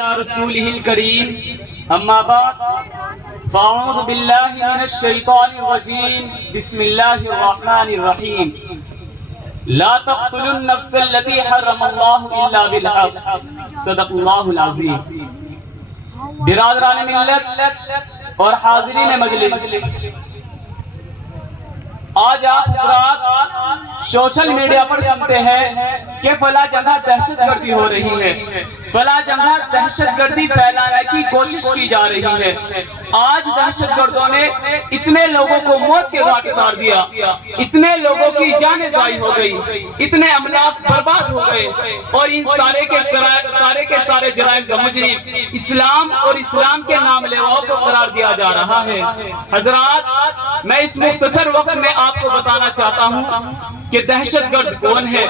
رسوله الكريم أما بعد فأعوذ بالله من الشيطان الرجيم بسم الله الرحمن الرحيم لا تقتلوا النفس التي حرم الله إلا بالحق صدق الله العظيم. برادران ملت اور حاضرین مجلس، آج آپ حضرات سوشل میڈیا پر سنتے ہیں کہ فلاں جگہ دہشت گردی ہو رہی ہے، فلاں جگہ دہشت گردی پھیلانے کی کوشش کی جا رہی ہے. آج دہشت گردوں نے اتنے لوگوں کو موت کے گھاٹ اتار دیا، اتنے لوگوں کی جانیں ضائع ہو گئی، اتنے املاک برباد ہو گئے، اور ان سارے کے سارے جرائم کا مجرم اسلام اور اسلام کے نام لیواؤں کو قرار دیا جا رہا ہے. حضرات، میں اس مختصر وقت میں آپ کو بتانا چاہتا ہوں کہ دہشت گرد کون ہے،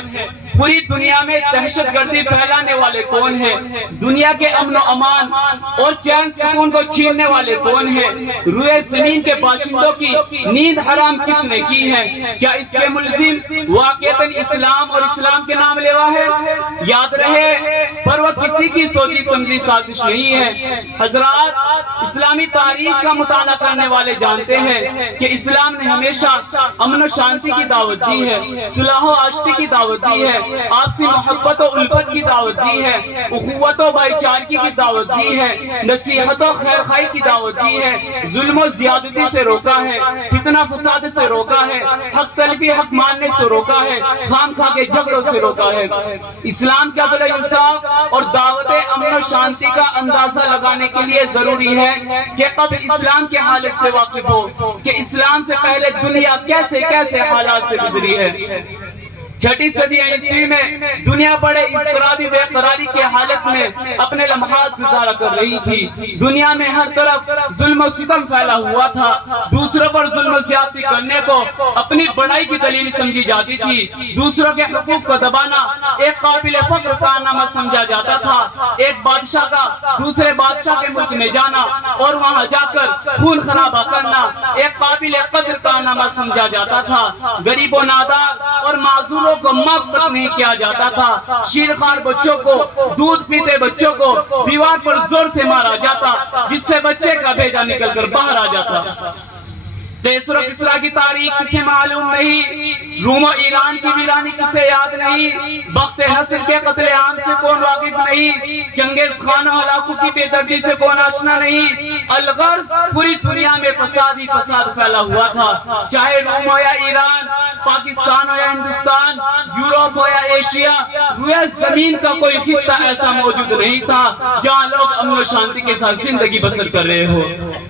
پوری دنیا میں دہشت گردی پھیلانے والے کون ہیں، دنیا کے امن و امان اور چین سکون کو چھیننے والے کون ہیں، روئے زمین کے باشندوں کی نیند حرام کس نے کی ہے. کیا اس کے ملزم واقعتاً اسلام اور اسلام کے نام لیوا ہے؟ یاد رہے، پر وہ کسی کی سوچی سمجھی سازش نہیں ہے. حضرات، اسلامی تاریخ کا مطالعہ کرنے والے جانتے ہیں کہ اسلام نے ہمیشہ امن و شانتی کی دعوت دی ہے، صلح و آشتی کی دعوت دی ہے، آپسی محبت و الفت کی دعوت دی ہے، اخوت و بھائی چارگی کی دعوت دی ہے، نصیحت و خیر خواہی کی دعوت دی ہے، ظلم و زیادتی سے روکا ہے، فتنہ فساد سے روکا ہے، حق طلبی حق ماننے سے روکا ہے، خام خواہ کے جھگڑوں سے روکا ہے. اسلام کے عدل انصاف اور دعوت امن و شانتی کا اندازہ لگانے کے لیے ضروری ہے کہ قبل اسلام کے حالت سے واقف ہو کہ اسلام سے پہلے دنیا کیسے کیسے حالات سے گزری ہے. چھٹی صدی عیسوی میں دنیا بڑے اضطرابی بے قراری کے حالت میں اپنے لمحات گزارا کر رہی تھی. دنیا میں ہر طرف ظلم و ستم پھیلا ہوا تھا، دوسروں پر ظلم و زیادتی کرنے کو اپنی بڑائی کی دلیل سمجھی جاتی تھی، دوسروں کے حقوق کو دبانا ایک قابل فخر کارنامہ سمجھا جاتا تھا. ایک بادشاہ کا دوسرے بادشاہ کے ملک میں جانا اور وہاں جا کر خون خرابہ کرنا ایک قابل قدر کارنامہ سمجھا جاتا تھا. غریب و نادار اور معذوروں کو معاف تک نہیں کیا جاتا تھا. شیرخوار بچوں کو، دودھ پیتے بچوں کو دیوار پر زور سے مارا جاتا جس سے بچے کا بیجا نکل کر باہر آ جاتا. کیسر و کسریٰ کی تاریخ کسے معلوم نہیں، روم و ایران کی ویرانی کسے یاد نہیں، بخت نصر کے قتل عام سے کون واقف نہیں، چنگیز خان و ہلاکو کی بے دردی سے کون آشنا نہیں. الغرض پوری دنیا میں فساد ہی فساد پھیلا ہوا تھا، چاہے روم ہو یا ایران، پاکستان ہو یا ہندوستان، یوروپ ہو یا ایشیا، روئے زمین کا کوئی خطہ ایسا موجود نہیں تھا جہاں لوگ امن و شانتی کے ساتھ زندگی بسر کر رہے ہو.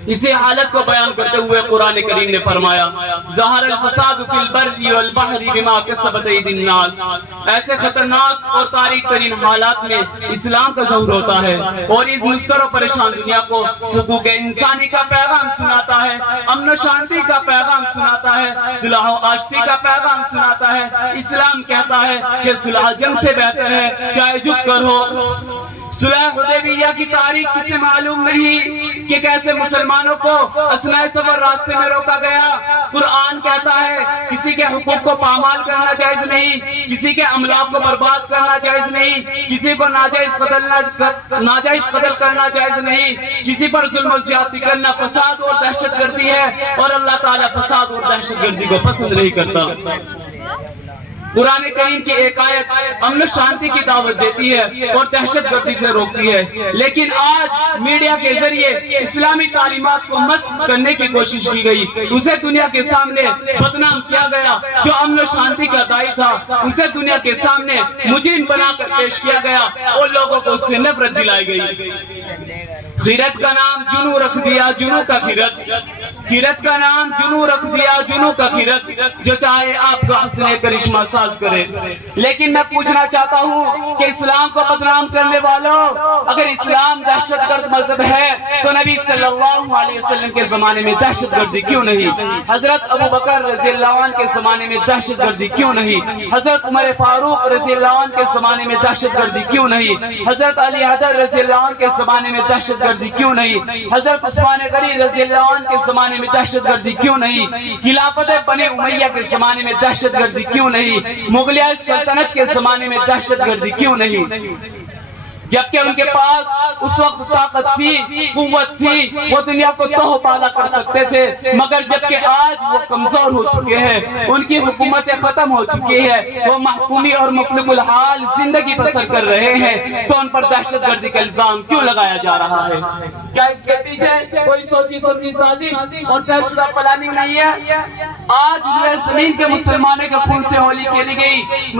اسی حالت کو بیان کرتے ہوئے قرآن کریم نے فرمایا ظہر الفساد فی البر والبحر بما کسبت ایدی الناس. ایسے خطرناک اور تاریک ترین حالات میں اسلام کا ظہور ہوتا ہے اور اس مضطرب و پریشان دنیا کو حقوق انسانی کا پیغام سناتا ہے، امن و شانتی کا پیغام سناتا ہے، صلح و آشتی کا پیغام سناتا ہے. اسلام کہتا ہے کہ صلح جنگ سے بہتر ہے چاہے جھک کر ہو. صلح حدیبیہ کی تاریخ کسے معلوم نہیں کہ کیسے مسلمانوں کو اثناء سفر راستے میں روکا گیا. قرآن کہتا ہے کسی کے حقوق کو پامال کرنا جائز نہیں، کسی کے املاک کو برباد کرنا جائز نہیں، کسی کو ناجائز قتل کرنا جائز نہیں، کسی پر ظلم و زیادتی کرنا فساد اور دہشت گردی ہے، اور اللہ تعالیٰ فساد اور دہشت گردی کو پسند نہیں کرتا. قرآن کریم کی ایک آیت امن و شانتی کی دعوت دیتی ہے اور دہشت گردی سے روکتی ہے، لیکن آج میڈیا کے ذریعے اسلامی تعلیمات کو مسخ کرنے کی کوشش کی گئی. اسے دنیا کے سامنے بدنام کیا گیا. جو امن و شانتی کا داعی تھا اسے دنیا کے سامنے مجرم بنا کر پیش کیا گیا اور لوگوں کو اس سے نفرت دلائی گئی. خیرت کا نام جنو رکھ دیا جنو کا خیرت، خیرت کا نام جنو رکھ دیا جنو کا خیرت، جو چاہے آپ کو حسن کرشمہ ساز کرے. لیکن میں پوچھنا چاہتا ہوں کہ اسلام کو بدنام کرنے والوں، اگر اسلام دہشت گرد مذہب ہے تو نبی صلی اللہ علیہ وسلم کے زمانے میں دہشت گردی کیوں نہیں؟ حضرت ابو بکر رضی اللہ عنہ کے زمانے میں دہشت گردی کیوں نہیں؟ حضرت عمر فاروق رضی اللہ عنہ کے زمانے میں دہشت گردی کیوں نہیں؟ حضرت علی حیدر رضی اللہ عنہ کے زمانے میں دہشت گردی کیوں نہیں؟ حضرت عثمان غنی رضی اللہ عنہ کے زمانے میں دہشت گردی کیوں نہیں؟ خلافت بنی امیہ کے زمانے میں دہشت گردی کیوں نہیں؟ مغلیہ سلطنت کے زمانے میں دہشت گردی کیوں نہیں؟ جبکہ ان کے پاس اس وقت طاقت تھی، قوت تھی، وہ دنیا کو توہ پالا کر سکتے تھے، مگر جبکہ آج وہ کمزور ہو چکے ہیں، ان کی حکومتیں ختم ہو چکی ہے، وہ محکومی اور مخلوق الحال زندگی بسر کر رہے ہیں، تو ان پر دہشت گردی کا الزام کیوں لگایا جا رہا ہے؟ کیا اس کے پیچھے کوئی سوچی سمجھی سازش اور طے شدہ پلاننگ نہیں ہے؟ آج روئے زمین کے مسلمانوں کے خون سے ہولی کھیلی گئی،